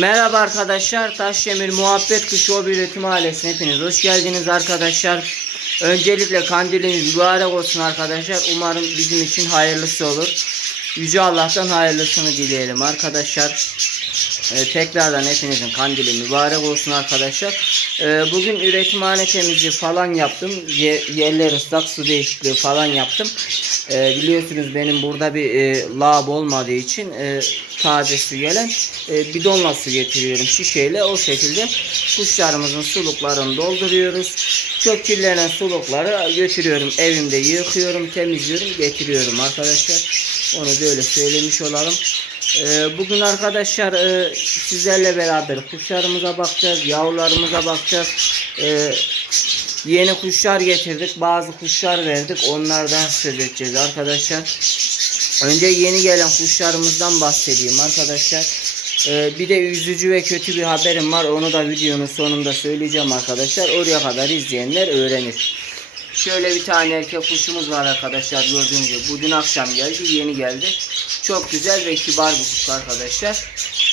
Merhaba arkadaşlar. Taşdemir Muhabbet Kuşu Hobi Üretim Ailesi'ne hepiniz hoş geldiniz arkadaşlar. Öncelikle kandiliniz mübarek olsun arkadaşlar. Umarım bizim için hayırlısı olur. Yüce Allah'tan hayırlısını dileyelim arkadaşlar. Ee, tekrardan hepinizin kandili mübarek olsun arkadaşlar. Ee, bugün üretimhane temizliği falan yaptım. Ye- yerler ıslak su değişikliği falan yaptım. Ee, biliyorsunuz benim burada bir e, lab olmadığı için e, taze su gelen e, bidonla su getiriyorum şişeyle. O şekilde kuşlarımızın suluklarını dolduruyoruz. Çok kirlenen sulukları götürüyorum. Evimde yıkıyorum, temizliyorum, getiriyorum arkadaşlar. Onu böyle söylemiş olalım. Ee, bugün arkadaşlar e, sizlerle beraber kuşlarımıza bakacağız, yavrularımıza bakacağız. Ee, yeni kuşlar getirdik, bazı kuşlar verdik. Onlardan söz edeceğiz arkadaşlar. Önce yeni gelen kuşlarımızdan bahsedeyim arkadaşlar. Ee, bir de üzücü ve kötü bir haberim var. Onu da videonun sonunda söyleyeceğim arkadaşlar. Oraya kadar izleyenler öğrenir. Şöyle bir tane erkek kuşumuz var arkadaşlar gördüğünüz gibi. Bu dün akşam geldi, yeni geldi. Çok güzel ve kibar bir kuş arkadaşlar.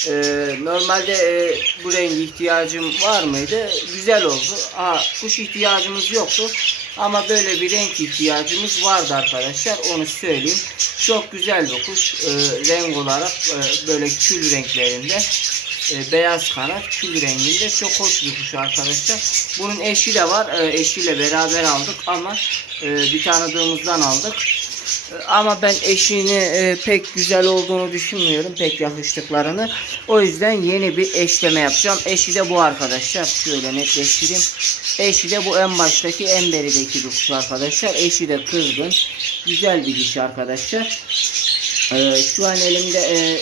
Ee, normalde e, bu rengi ihtiyacım var mıydı? Güzel oldu. Ha, kuş ihtiyacımız yoktu. Ama böyle bir renk ihtiyacımız vardı arkadaşlar. Onu söyleyeyim. Çok güzel bir kuş. Ee, renk olarak e, böyle kül renklerinde. E, beyaz kanat kül renginde çok hoş bir kuş arkadaşlar. Bunun eşi de var. E, eşiyle beraber aldık ama e, bir tanıdığımızdan aldık. Ama ben eşini e, pek güzel olduğunu düşünmüyorum. Pek yakıştıklarını. O yüzden yeni bir eşleme yapacağım. Eşi de bu arkadaşlar. Şöyle netleştireyim. Eşi de bu en baştaki en berideki bir kuş arkadaşlar. Eşi de kızgın. Güzel bir dişi arkadaşlar. E, şu an elimde e,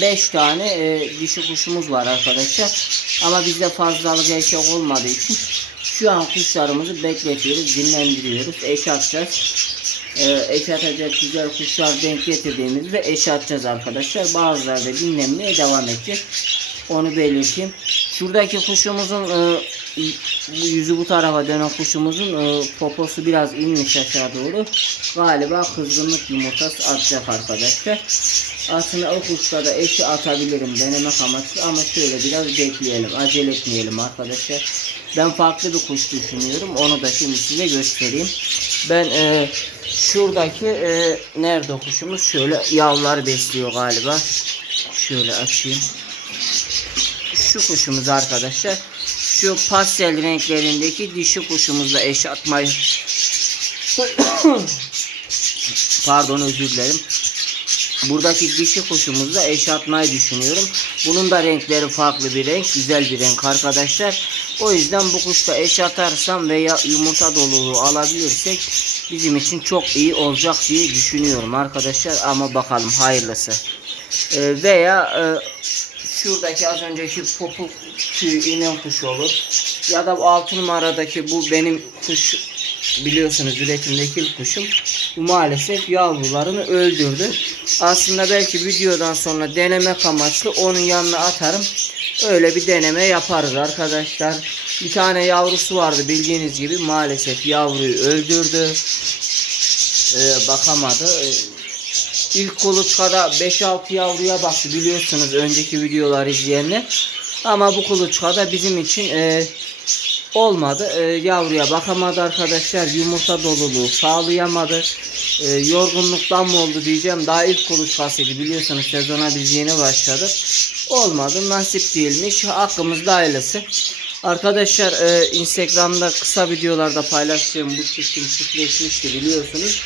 5 tane e, dişi kuşumuz var arkadaşlar. Ama bizde fazlalık erkek olmadığı için şu an kuşlarımızı bekletiyoruz, dinlendiriyoruz. Eş atacağız. E, eş atacak güzel kuşlar denk getirdiğimizde eş atacağız arkadaşlar. Bazıları da dinlenmeye devam edecek. Onu belirteyim. Şuradaki kuşumuzun e, yüzü bu tarafa dönen kuşumuzun e, poposu biraz inmiş aşağı doğru. Galiba kızgınlık yumurtası atacak arkadaşlar. Aslında o kuşta da eşi atabilirim denemek amaçlı ama şöyle biraz bekleyelim. Acele etmeyelim arkadaşlar. Ben farklı bir kuş düşünüyorum. Onu da şimdi size göstereyim. Ben e, şuradaki e, nerede kuşumuz? Şöyle yavrular besliyor galiba. Şöyle açayım. Şu kuşumuz arkadaşlar. Şu pastel renklerindeki dişi kuşumuzla eş atmayı Pardon özür dilerim. Buradaki dişi kuşumuzla eş atmayı düşünüyorum. Bunun da renkleri farklı bir renk. Güzel bir renk arkadaşlar. O yüzden bu kuşla eş atarsam veya yumurta doluluğu alabilirsek bizim için çok iyi olacak diye düşünüyorum arkadaşlar. Ama bakalım hayırlısı. Ee, veya e, şuradaki az önceki popuk tüyü inen kuş olur. Ya da bu 6 numaradaki bu benim kuş biliyorsunuz üretimdeki kuşum. Bu maalesef yavrularını öldürdü. Aslında belki videodan sonra denemek amaçlı onun yanına atarım. Öyle bir deneme yaparız arkadaşlar. Bir tane yavrusu vardı bildiğiniz gibi maalesef yavruyu öldürdü. Ee, bakamadı. Ee, İlk kuluçkada 5-6 yavruya baktı biliyorsunuz önceki videolar izleyenler. Ama bu kuluçkada bizim için e, olmadı. E, yavruya bakamadı arkadaşlar. Yumurta doluluğu sağlayamadı. E, yorgunluktan mı oldu diyeceğim. Daha ilk kuluçkasıydı biliyorsunuz sezona biz yeni başladık. Olmadı nasip değilmiş. Hakkımızda hayırlısı. Arkadaşlar e, Instagram'da kısa videolarda paylaştığım bu çiftim çiftleşmişti biliyorsunuz.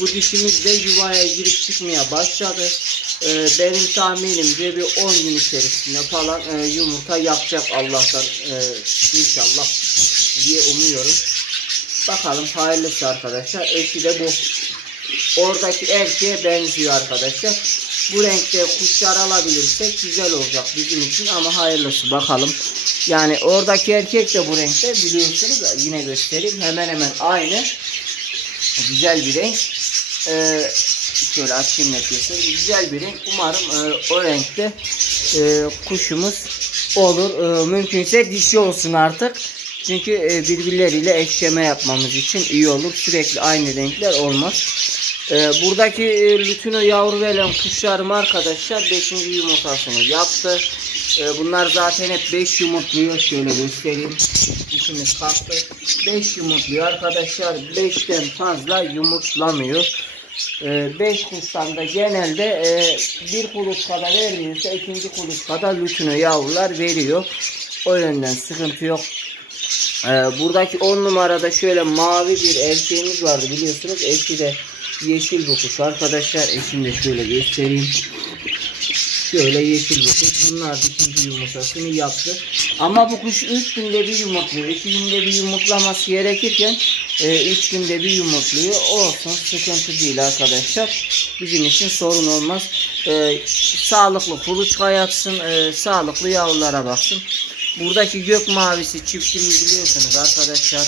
Bu dişimiz de yuvaya girip çıkmaya başladı. E, benim tahminimce bir 10 gün içerisinde falan e, yumurta yapacak Allah'tan e, inşallah diye umuyorum. Bakalım hayırlısı arkadaşlar. Eşi de bu. Oradaki erkeğe benziyor arkadaşlar. Bu renkte kuşlar alabilirsek güzel olacak bizim için ama hayırlısı bakalım. Yani oradaki erkek de bu renkte biliyorsunuz yine göstereyim hemen hemen aynı. Güzel bir renk. Ee, şöyle açayım netlesin. Güzel bir renk. Umarım e, o renkte e, kuşumuz olur. E, mümkünse dişi olsun artık. Çünkü e, birbirleriyle eşleme yapmamız için iyi olur. Sürekli aynı renkler olmaz. Ee, buradaki e, lütünü yavru veren kuşlarım arkadaşlar 5. yumurtasını yaptı. Ee, bunlar zaten hep 5 yumurtluyor. Şöyle göstereyim. İşimiz kalktı. 5 yumurtluyor arkadaşlar. 5'ten fazla yumurtlamıyor. 5 kuştan da genelde e, bir kuluçkada vermiyorsa ikinci kuluçkada lütünü yavrular veriyor. O yönden sıkıntı yok. Ee, buradaki 10 numarada şöyle mavi bir erkeğimiz vardı biliyorsunuz. Eşi de yeşil bu kuş arkadaşlar. Eşini de şöyle göstereyim. Şöyle yeşil bir kuş. Bunlar da ikinci yumurtasını yaptı. Ama bu kuş 3 günde bir yumurtluyor. 2 günde bir yumurtlaması gerekirken 3 günde bir yumurtluyor. Olsun sıkıntı değil arkadaşlar. Bizim için sorun olmaz. E, sağlıklı kuluçka yatsın. e, sağlıklı yavrulara baksın. Buradaki gök mavisi çiftimiz biliyorsunuz arkadaşlar.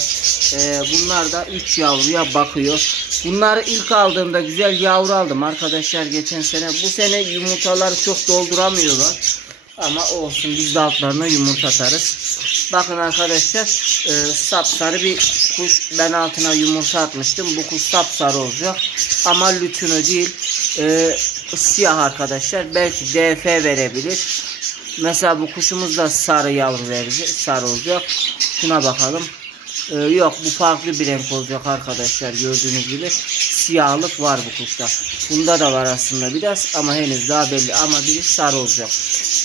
Ee, bunlar da 3 yavruya bakıyor. Bunları ilk aldığımda güzel yavru aldım arkadaşlar geçen sene. Bu sene yumurtaları çok dolduramıyorlar. Ama olsun biz de altlarına yumurta atarız. Bakın arkadaşlar e, sapsarı bir kuş ben altına yumurta atmıştım. Bu kuş sapsarı olacak. Ama lütünü değil e, siyah arkadaşlar. Belki DF verebilir. Mesela bu kuşumuz da sarı yavru verecek. Sarı olacak. Şuna bakalım. Ee, yok bu farklı bir renk olacak arkadaşlar. Gördüğünüz gibi siyahlık var bu kuşta. Bunda da var aslında biraz ama henüz daha belli. Ama biri sarı olacak.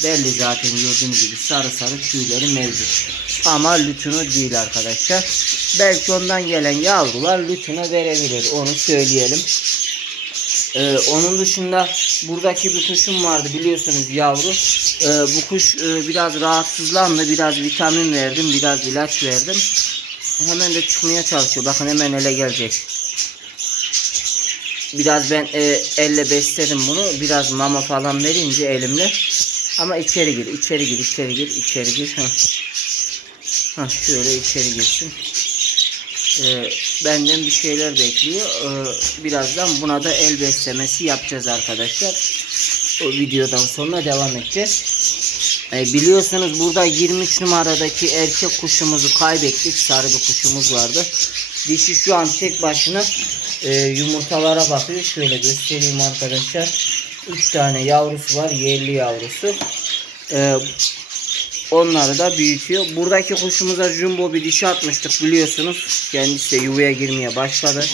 Belli zaten gördüğünüz gibi sarı sarı tüyleri mevcut. Ama lütunu değil arkadaşlar. Belki ondan gelen yavrular lütuna verebilir. Onu söyleyelim. Ee, onun dışında buradaki bir kuşum vardı biliyorsunuz yavru. Ee, bu kuş e, biraz rahatsızlandı. Biraz vitamin verdim. Biraz ilaç verdim. Hemen de çıkmaya çalışıyor. Bakın hemen ele gelecek. Biraz ben e, elle besledim bunu. Biraz mama falan verince elimle. Ama içeri gir, içeri gir, içeri gir, içeri gir. Ha. Ha, şöyle içeri girsin. Ee, benden bir şeyler bekliyor. Ee, birazdan buna da el beslemesi yapacağız arkadaşlar. O videodan sonra devam edeceğiz. Ee, biliyorsunuz burada 23 numaradaki erkek kuşumuzu kaybettik. Sarı bir kuşumuz vardı. Dişi şu an tek başına e, yumurtalara bakıyor. Şöyle göstereyim arkadaşlar. 3 tane yavrusu var. Yerli yavrusu. Ee, Onları da büyütüyor. Buradaki kuşumuza jumbo bir dişi atmıştık biliyorsunuz. Kendisi de yuvaya girmeye başladı.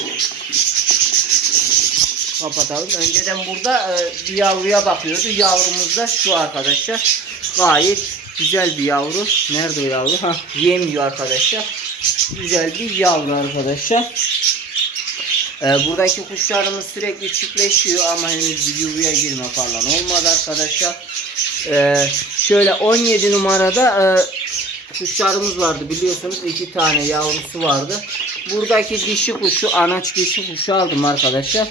Kapatalım. Önceden burada e, bir yavruya bakıyordu. Yavrumuz da şu arkadaşlar. Gayet güzel bir yavru. Nerede o yavru? Ha, yemiyor arkadaşlar. Güzel bir yavru arkadaşlar. E, buradaki kuşlarımız sürekli çiftleşiyor ama henüz yuvaya girme falan olmadı arkadaşlar. Ee, şöyle 17 numarada e, kuşlarımız vardı biliyorsunuz iki tane yavrusu vardı. Buradaki dişi kuşu anaç dişi kuşu aldım arkadaşlar.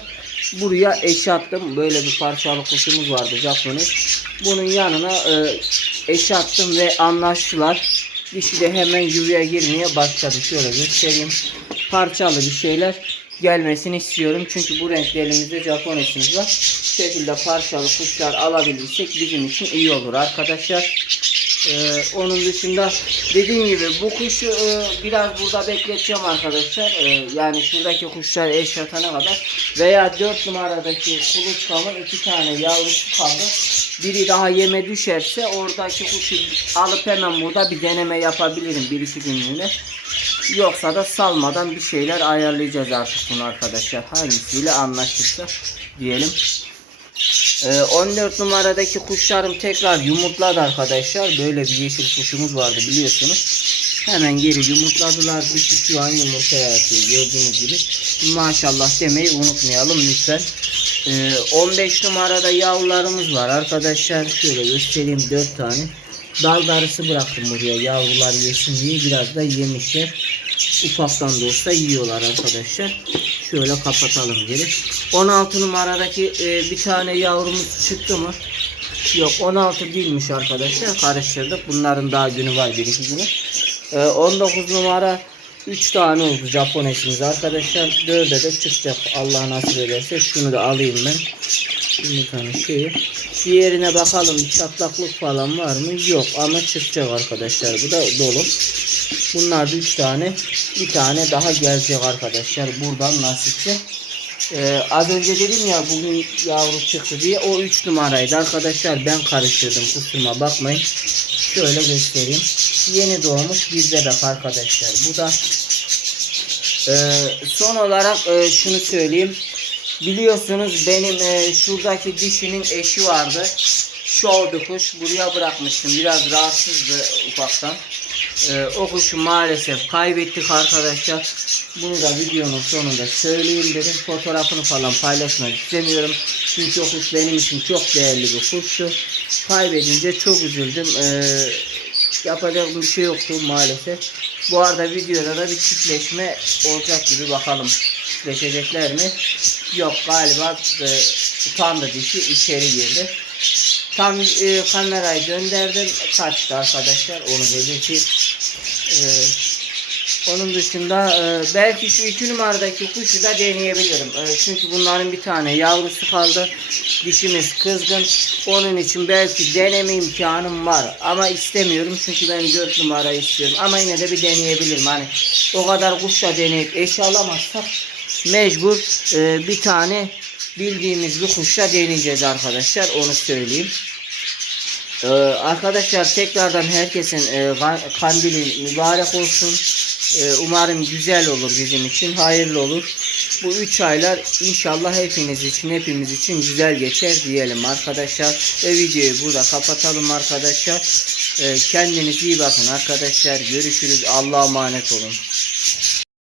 Buraya eş attım. Böyle bir parçalı kuşumuz vardı Japones. Bunun yanına e, attım ve anlaştılar. Dişi de hemen yuvaya girmeye başladı. Şöyle göstereyim. Parçalı bir şeyler gelmesini istiyorum. Çünkü bu renkte elimizde Japones'imiz var. Bu şekilde parçalı kuşlar alabilirsek bizim için iyi olur arkadaşlar. Ee, onun dışında dediğim gibi bu kuşu e, biraz burada bekleteceğim arkadaşlar. Ee, yani şuradaki kuşlar eş yatana kadar veya 4 numaradaki kuluçkamın iki tane yavrusu kaldı. Biri daha yeme düşerse oradaki kuşu alıp hemen burada bir deneme yapabilirim bir iki günlüğüne. Yoksa da salmadan bir şeyler ayarlayacağız artık bunu arkadaşlar. Hangisiyle anlaşırsa diyelim. Ee, 14 numaradaki kuşlarım tekrar yumurtladı arkadaşlar. Böyle bir yeşil kuşumuz vardı biliyorsunuz. Hemen geri yumurtladılar. Dişi şu an yumurta yaratıyor gördüğünüz gibi. Maşallah demeyi unutmayalım lütfen. Ee, 15 numarada yavrularımız var arkadaşlar. Şöyle göstereyim 4 tane. Dal darısı bıraktım buraya yavrular yesin diye biraz da yemişler. Ufaktan da olsa yiyorlar arkadaşlar. Şöyle kapatalım geri. 16 numaradaki e, bir tane yavrumuz çıktı mı? Yok 16 değilmiş arkadaşlar. Karıştırdık. Bunların daha günü var bir iki günü. E, 19 numara 3 tane oldu Japonesimiz arkadaşlar. 4'e de çıkacak. Allah nasip ederse. Şunu da alayım ben. Bir tane şeyi. Diğerine bakalım çatlaklık falan var mı? Yok ama çıkacak arkadaşlar. Bu da dolu. Bunlar da 3 tane. Bir tane daha gelecek arkadaşlar. Buradan nasipse. Ee, az önce dedim ya bugün yavru çıktı diye o 3 numaraydı arkadaşlar ben karıştırdım kusuruma bakmayın. Şöyle göstereyim. Yeni doğmuş bir bebek arkadaşlar. Bu da ee, son olarak e, şunu söyleyeyim. Biliyorsunuz benim e, şuradaki dişinin eşi vardı. Şovdu kuş. Buraya bırakmıştım. Biraz rahatsızdı ufaktan. Ee, o kuşu maalesef kaybettik arkadaşlar. Bunu da videonun sonunda söyleyeyim dedim. Fotoğrafını falan paylaşmak istemiyorum. Çünkü o kuş benim için çok değerli bir kuştu. Kaybedince çok üzüldüm. Ee, yapacak bir şey yoktu maalesef. Bu arada videoda da bir çiftleşme olacak gibi bakalım. Çiftleşecekler mi? Yok galiba e, utandı dişi içeri girdi. Tam e, kamerayı gönderdim. Kaçtı arkadaşlar. Onu belirteyim. E, onun dışında e, belki şu iki numaradaki kuşu da deneyebilirim. E, çünkü bunların bir tane yavrusu kaldı. Dişimiz kızgın. Onun için belki deneme imkanım var. Ama istemiyorum çünkü ben 4 numara istiyorum. Ama yine de bir deneyebilirim. Hani o kadar kuşla deneyip eşi alamazsak mecbur e, bir tane bildiğimiz bir kuşla deneyeceğiz arkadaşlar. Onu söyleyeyim. Ee, arkadaşlar tekrardan herkesin e, kandili mübarek olsun. Ee, umarım güzel olur bizim için, hayırlı olur. Bu 3 aylar inşallah hepiniz için, hepimiz için güzel geçer diyelim arkadaşlar. Ve videoyu burada kapatalım arkadaşlar. Ee, kendinize iyi bakın arkadaşlar. Görüşürüz. Allah'a emanet olun.